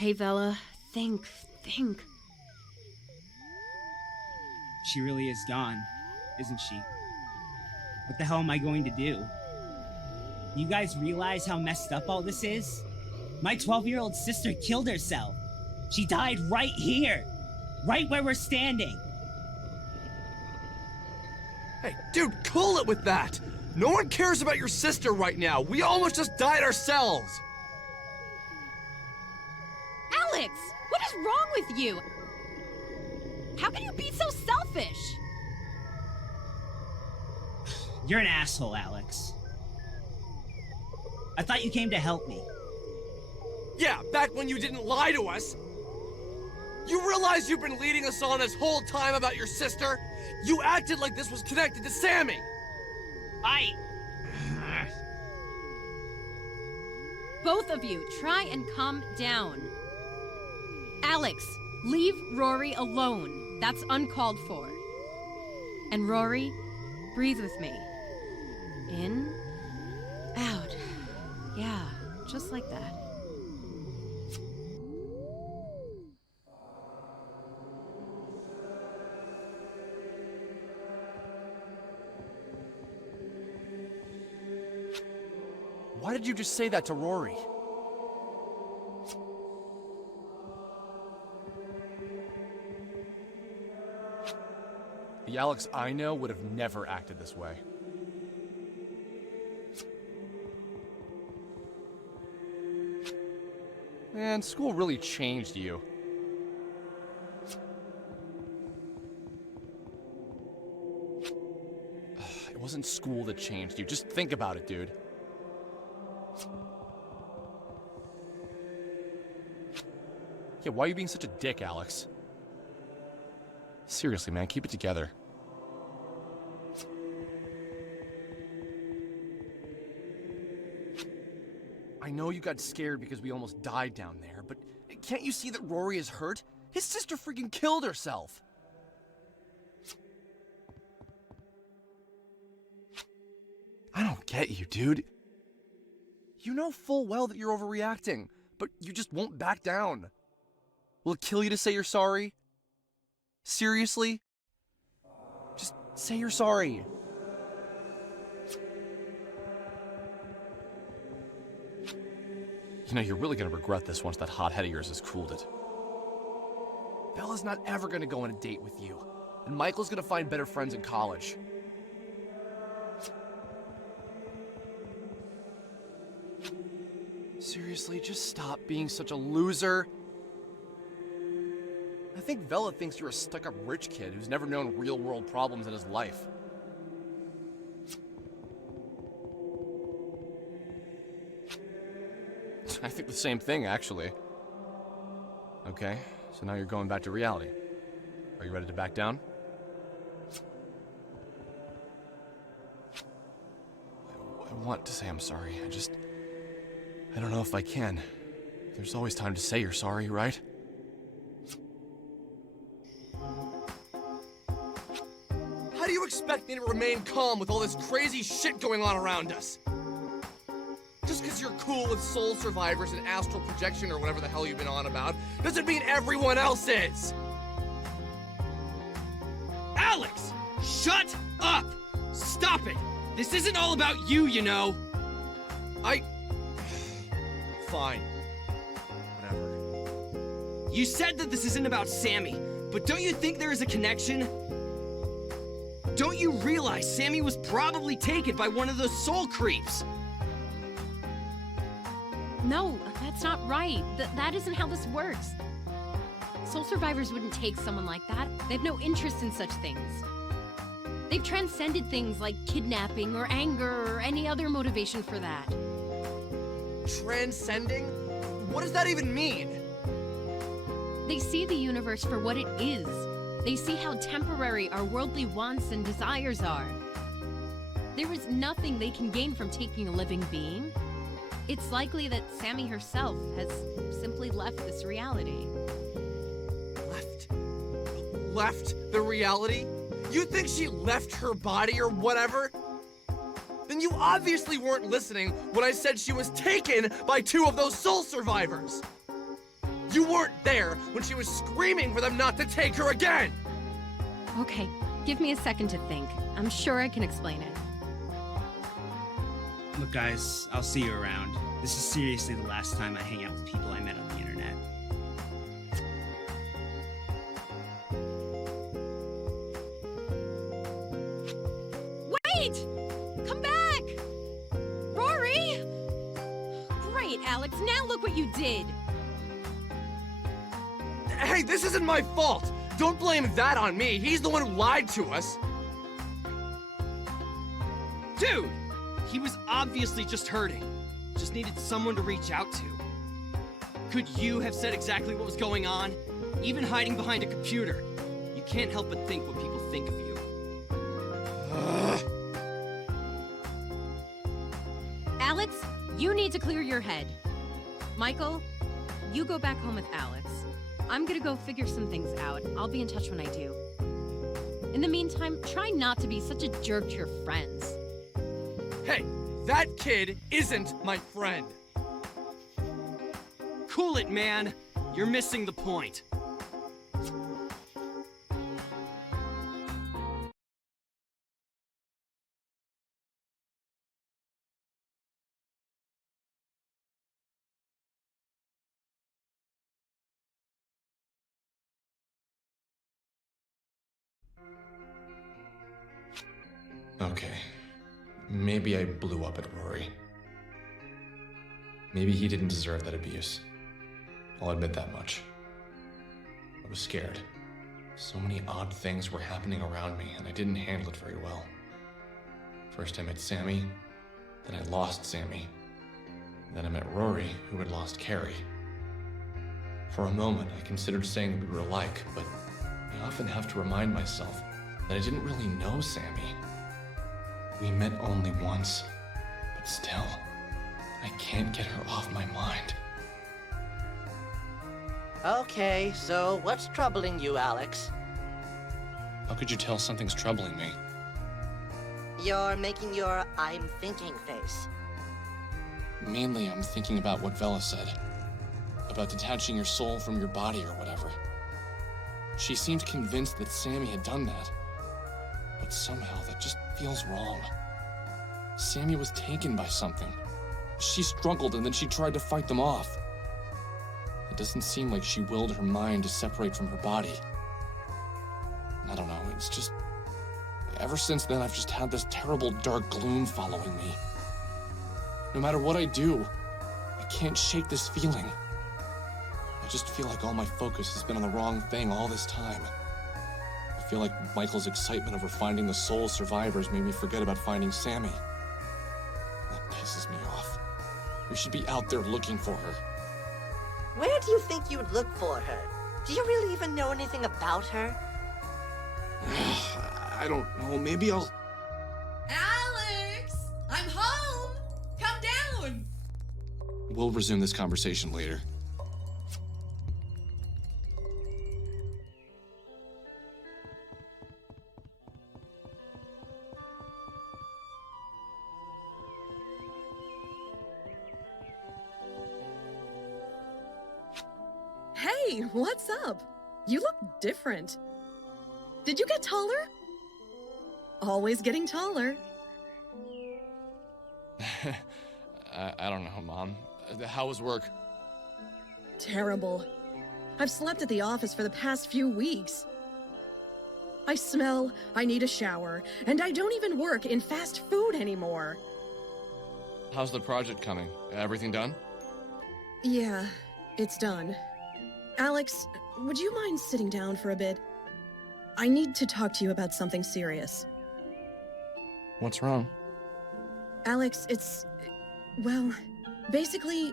Okay, Vella, think. She really is gone, isn't she? What the hell am I going to do? You guys realize how messed up all this is? My 12-year-old sister killed herself. She died right here, right where we're standing. Hey, dude, cool it with that! No one cares about your sister right now. We almost just died ourselves! Alex! What is wrong with you? How can you be so selfish? You're an asshole, Alex. I thought you came to help me. Yeah, back when you didn't lie to us. You realize you've been leading us on this whole time about your sister? You acted like this was connected to Sammy! Both of you, try and calm down. Alex, leave Rory alone. That's uncalled for. And Rory, breathe with me. In, out. Yeah, just like that. Why did you just say that to Rory? The Alex I know would have never acted this way. Man, school really changed you. It wasn't school that changed you. Just think about it, dude. Yeah, why are you being such a dick, Alex? Seriously, man, keep it together. I know you got scared because we almost died down there, but can't you see that Rory is hurt? His sister freaking killed herself! I don't get you, dude. You know full well that you're overreacting, but you just won't back down. Will it kill you to say you're sorry? Seriously? Just say you're sorry. You know, you're really gonna regret this once that hot head of yours has cooled it. Bella's not ever gonna go on a date with you, and Michael's gonna find better friends in college. Seriously, just stop being such a loser. I think Vella thinks you're a stuck-up rich kid who's never known real-world problems in his life. I think the same thing, actually. Okay, so now you're going back to reality. Are you ready to back down? I want to say I'm sorry. I don't know if I can. There's always time to say you're sorry, right? How do you expect me to remain calm with all this crazy shit going on around us? Just because you're cool with soul survivors and astral projection or whatever the hell you've been on about, doesn't mean everyone else is! Alex! Shut up! Stop it! This isn't all about you, you know! Fine. Whatever. You said that this isn't about Sammy, but don't you think there is a connection? Don't you realize Sammy was probably taken by one of those soul creeps? No, that's not right. That isn't how this works. Soul survivors wouldn't take someone like that. They have no interest in such things. They've transcended things like kidnapping or anger or any other motivation for that. Transcending? What does that even mean? They see the universe for what it is. They see how temporary our worldly wants and desires are. There is nothing they can gain from taking a living being. It's likely that Sammy herself has simply left this reality. Left the reality? You think she left her body or whatever? Then you obviously weren't listening when I said she was taken by two of those soul survivors. You weren't there when she was screaming for them not to take her again! Okay, give me a second to think. I'm sure I can explain it. Look, guys, I'll see you around. This is seriously the last time I hang out with people I met on the internet. Wait! Come back! Rory! Great, Alex, now look what you did! Hey, this isn't my fault! Don't blame that on me. He's the one who lied to us. Dude! He was obviously just hurting. Just needed someone to reach out to. Could you have said exactly what was going on? Even hiding behind a computer. You can't help but think what people think of you. Alex, you need to clear your head. Michael, you go back home with Alex. I'm gonna go figure some things out. I'll be in touch when I do. In the meantime, try not to be such a jerk to your friends. Hey, that kid isn't my friend. Cool it, man. You're missing the point. Okay. Maybe I blew up at Rory. Maybe he didn't deserve that abuse. I'll admit that much. I was scared. So many odd things were happening around me, and I didn't handle it very well. First I met Sammy, then I lost Sammy. Then I met Rory, who had lost Carrie. For a moment, I considered saying that we were alike, but I often have to remind myself that I didn't really know Sammy. We met only once, but still, I can't get her off my mind. Okay, so what's troubling you, Alex? How could you tell something's troubling me? You're making your I'm thinking face. Mainly, I'm thinking about what Vela said. About detaching your soul from your body or whatever. She seemed convinced that Sammy had done that. But somehow that just feels wrong. Sammy was taken by something. She struggled and then she tried to fight them off. It doesn't seem like she willed her mind to separate from her body. I don't know, it's just... Ever since then, I've just had this terrible dark gloom following me. No matter what I do, I can't shake this feeling. I just feel like all my focus has been on the wrong thing all this time. I feel like Michael's excitement over finding the soul survivors made me forget about finding Sammy. That pisses me off. We should be out there looking for her. Where do you think you'd look for her? Do you really even know anything about her? I don't know, maybe I'll... Alex! I'm home! Come down! We'll resume this conversation later. Hey, what's up? You look different. Did you get taller? Always getting taller. I don't know, Mom. How was work? Terrible. I've slept at the office for the past few weeks. I smell, I need a shower, and I don't even work in fast food anymore. How's the project coming? Everything done? Yeah, it's done. Alex, would you mind sitting down for a bit? I need to talk to you about something serious. What's wrong? Alex, well, basically,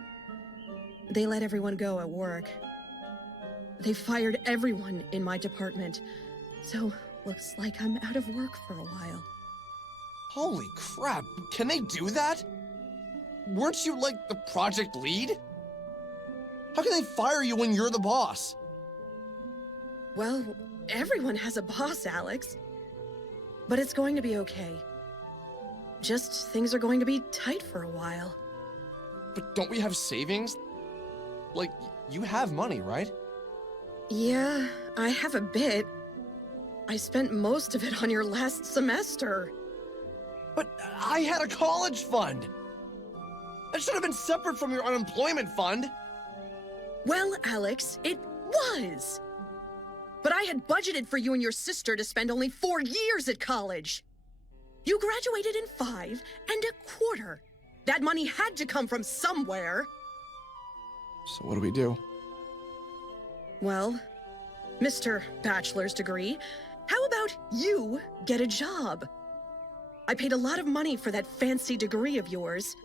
they let everyone go at work. They fired everyone in my department, so looks like I'm out of work for a while. Holy crap, can they do that? Weren't you, like, the project lead? How can they fire you when you're the boss? Well, everyone has a boss, Alex. But it's going to be okay. Just things are going to be tight for a while. But don't we have savings? Like, you have money, right? Yeah, I have a bit. I spent most of it on your last semester. But I had a college fund! That should have been separate from your unemployment fund! Well, Alex, it was! But I had budgeted for you and your sister to spend only 4 years at college. You graduated in 5.25. That money had to come from somewhere. So what do we do? Well, Mr. Bachelor's degree, how about you get a job? I paid a lot of money for that fancy degree of yours.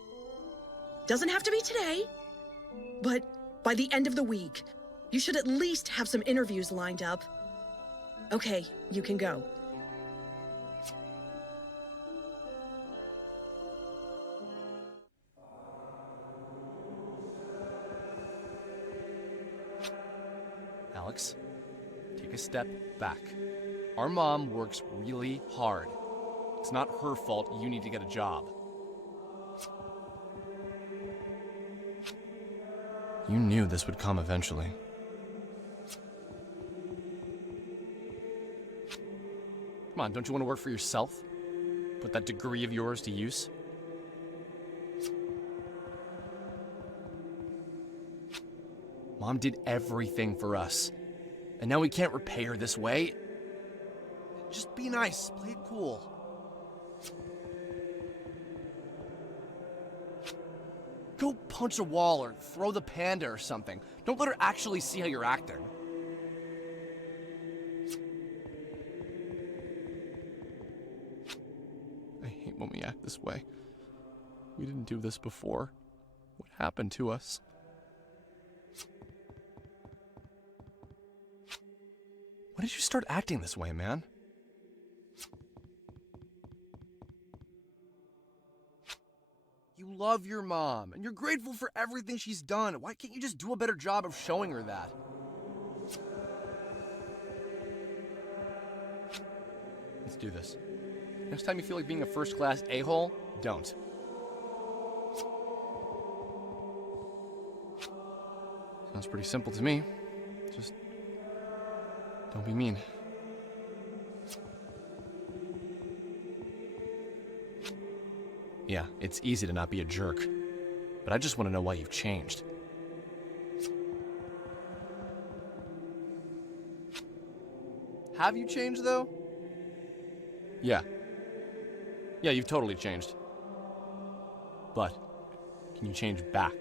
Doesn't have to be today, but by the end of the week, you should at least have some interviews lined up. Okay, you can go. Alex, take a step back. Our mom works really hard. It's not her fault you need to get a job. You knew this would come eventually. Come on, don't you want to work for yourself? Put that degree of yours to use? Mom did everything for us. And now we can't repay her this way. Just be nice, play it cool. Go punch a wall or throw the panda or something. Don't let her actually see how you're acting. I hate when we act this way. We didn't do this before. What happened to us? When did you start acting this way, man? You love your mom, and you're grateful for everything she's done. Why can't you just do a better job of showing her that? Let's do this. Next time you feel like being a first-class a-hole, don't. Sounds pretty simple to me. Just don't be mean. Yeah, it's easy to not be a jerk, but I just want to know why you've changed. Have you changed, though? Yeah. Yeah, you've totally changed. But, can you change back?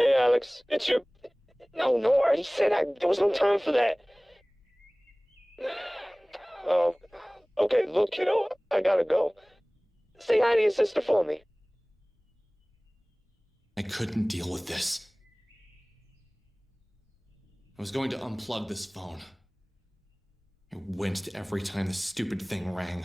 Hey, Alex, it's you. No, I already said there was no time for that. Oh, okay, look, kiddo, I gotta go. Say hi to your sister for me. I couldn't deal with this. I was going to unplug this phone. I winced every time the stupid thing rang.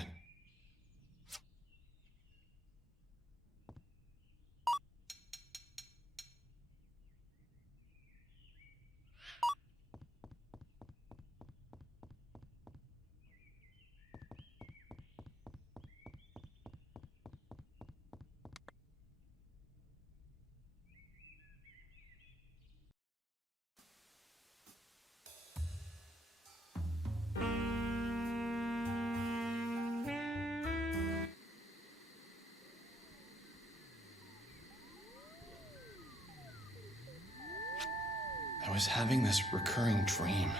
was having this recurring dream.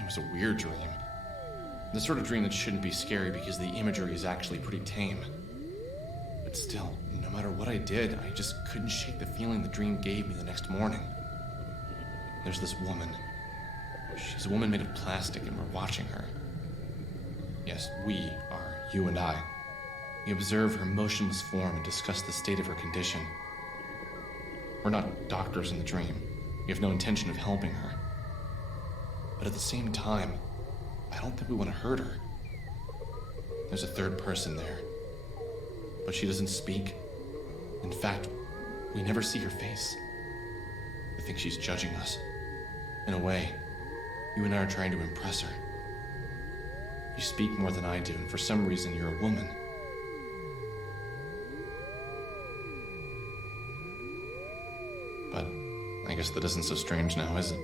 It was a weird dream. The sort of dream that shouldn't be scary because the imagery is actually pretty tame. But still, no matter what I did, I just couldn't shake the feeling the dream gave me the next morning. There's this woman. She's a woman made of plastic, and we're watching her. Yes, we are, you and I. We observe her motionless form and discuss the state of her condition. We're not doctors in the dream. We have no intention of helping her. But at the same time, I don't think we want to hurt her. There's a third person there. But she doesn't speak. In fact, we never see her face. I think she's judging us. In a way, you and I are trying to impress her. You speak more than I do, and for some reason you're a woman. But I guess that isn't so strange now, is it?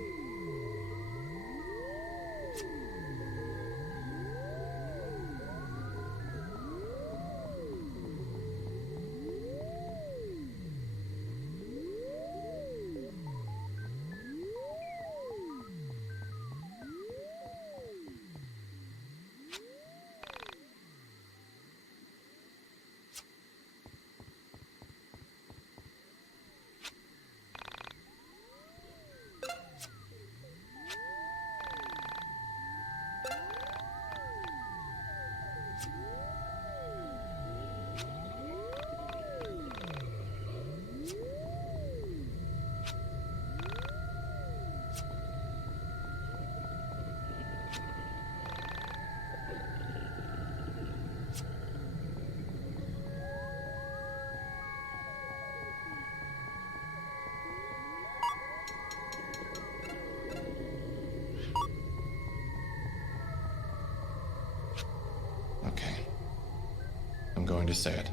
Okay. I'm going to say it.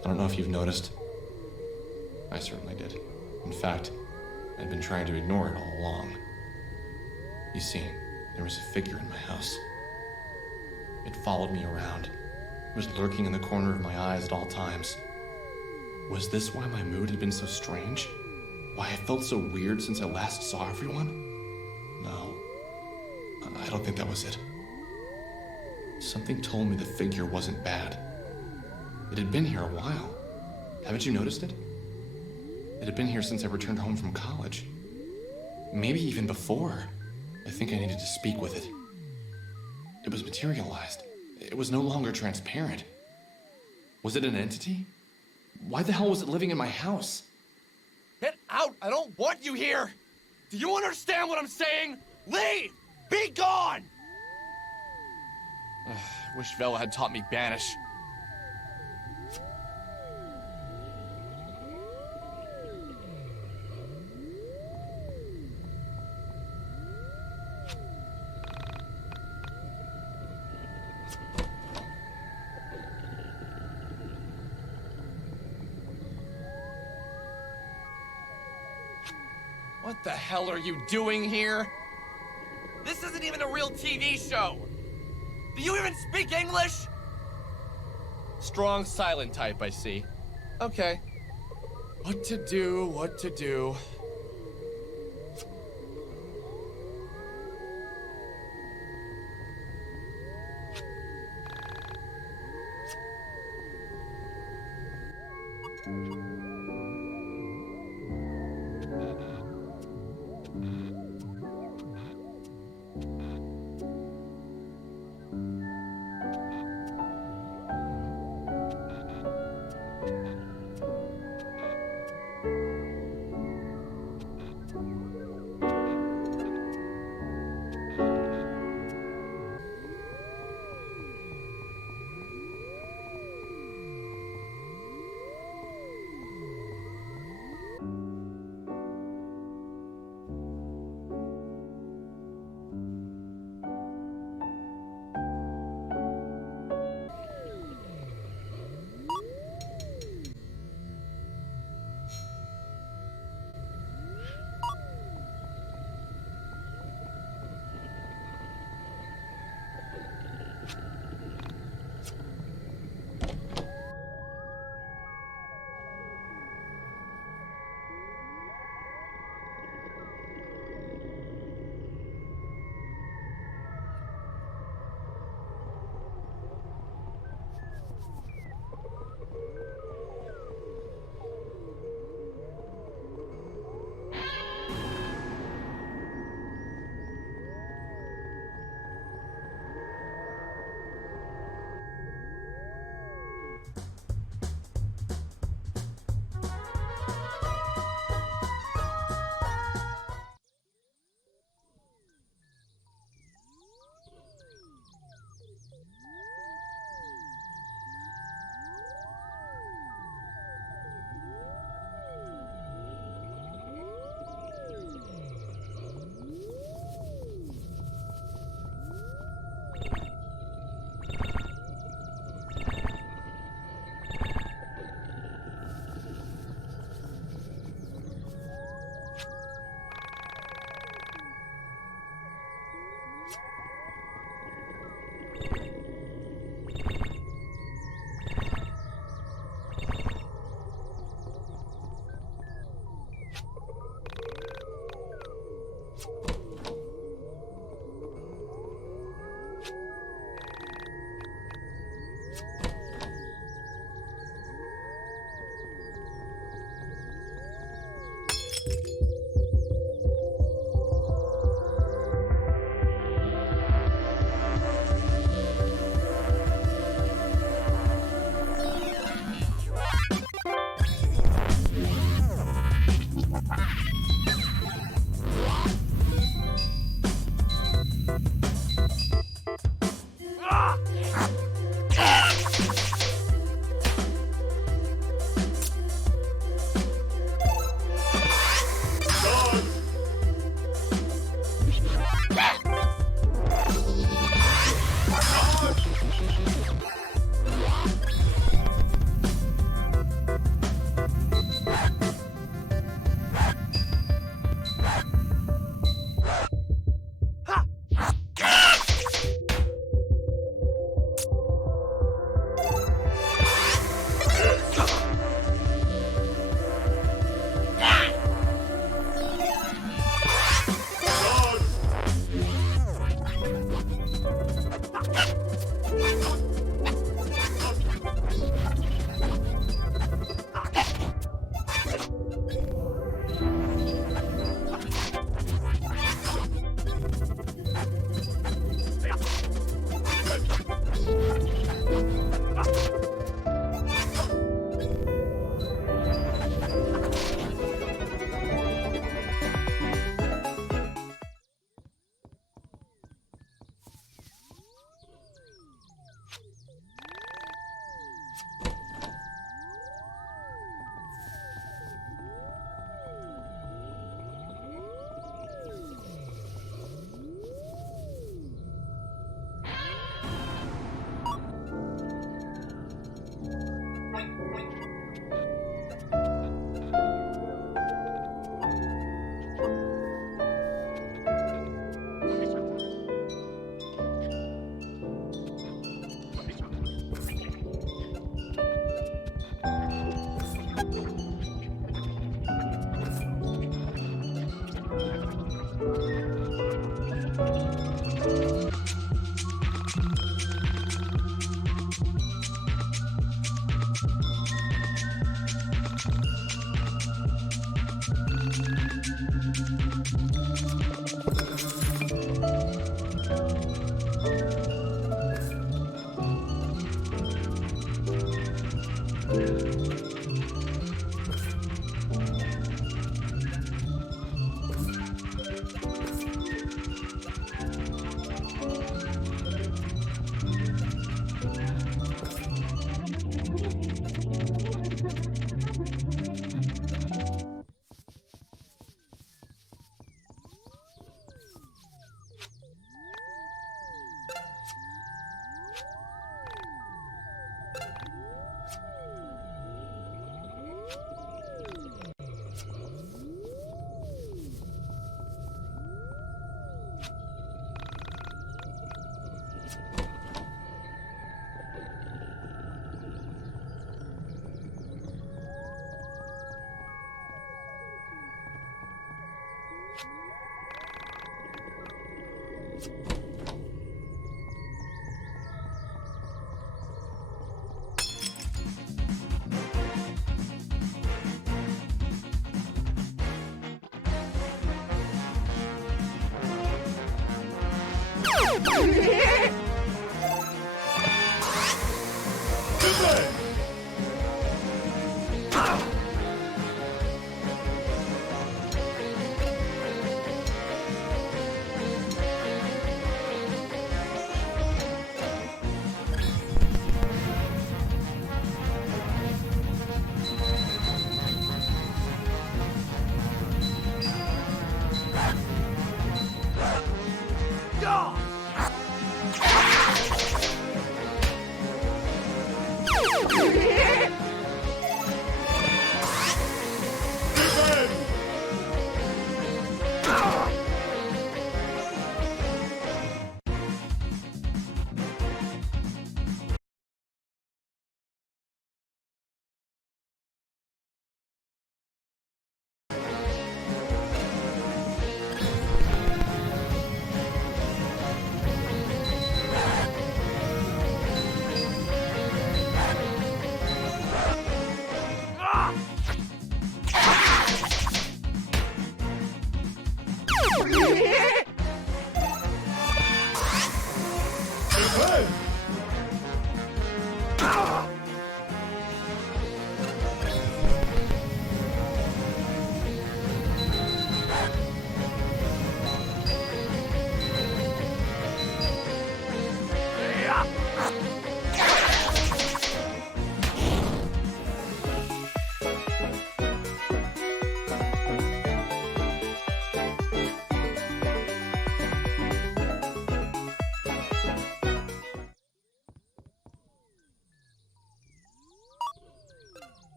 I don't know if you've noticed. I certainly did. In fact, I'd been trying to ignore it all along. You see, there was a figure in my house. It followed me around. It was lurking in the corner of my eyes at all times. Was this why my mood had been so strange? Why I felt so weird since I last saw everyone? No. I don't think that was it. Something told me the figure wasn't bad. It had been here a while. Haven't you noticed it? It had been here since I returned home from college. Maybe even before. I think I needed to speak with it. It was materialized. It was no longer transparent. Was it an entity? Why the hell was it living in my house? Get out! I don't want you here! Do you understand what I'm saying? Leave! Be gone! Wish Vela had taught me Banish. What the hell are you doing here? This isn't even a real TV show! Do you even speak English? Strong silent type, I see. Okay. What to do, what to do.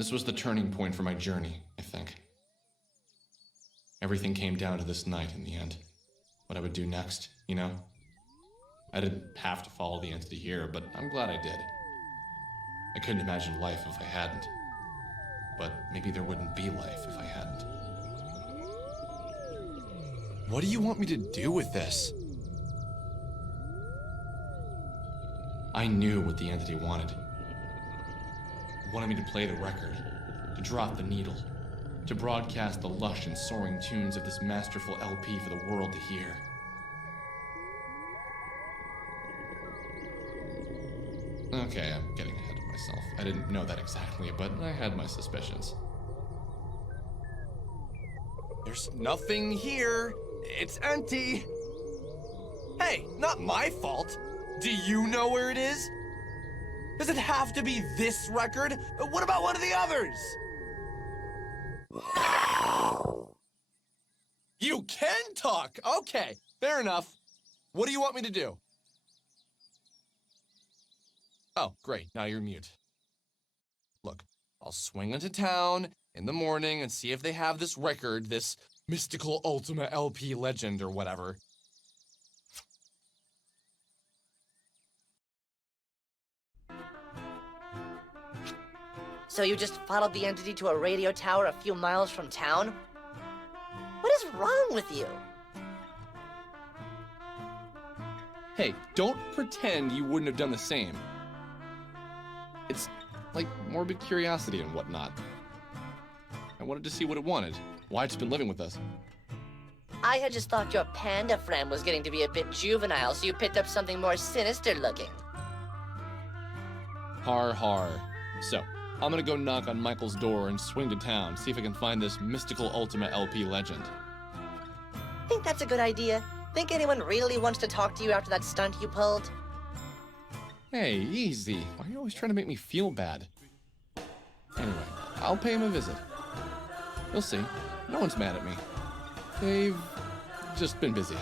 This was the turning point for my journey, I think. Everything came down to this night in the end. What I would do next, you know? I didn't have to follow the entity here, but I'm glad I did. I couldn't imagine life if I hadn't. But maybe there wouldn't be life if I hadn't. What do you want me to do with this? I knew what the entity wanted. It wanted me to play the record, to drop the needle, to broadcast the lush and soaring tunes of this masterful LP for the world to hear. Okay, I'm getting ahead of myself. I didn't know that exactly, but I had my suspicions. There's nothing here. It's empty. Hey, not my fault. Do you know where it is? Does it have to be this record? What about one of the others? You can talk! Okay, fair enough. What do you want me to do? Oh, great, now you're mute. Look, I'll swing into town in the morning and see if they have this record, this mystical Ultima LP legend or whatever. So you just followed the entity to a radio tower a few miles from town? What is wrong with you? Hey, don't pretend you wouldn't have done the same. It's like morbid curiosity and whatnot. I wanted to see what it wanted, why it's been living with us. I had just thought your panda friend was getting to be a bit juvenile, so you picked up something more sinister looking. Har har. So, I'm gonna go knock on Michael's door and swing to town, see if I can find this mystical Ultima LP legend. Think that's a good idea? Think anyone really wants to talk to you after that stunt you pulled? Hey, easy. Why are you always trying to make me feel bad? Anyway, I'll pay him a visit. You'll see. No one's mad at me. They've just been busy.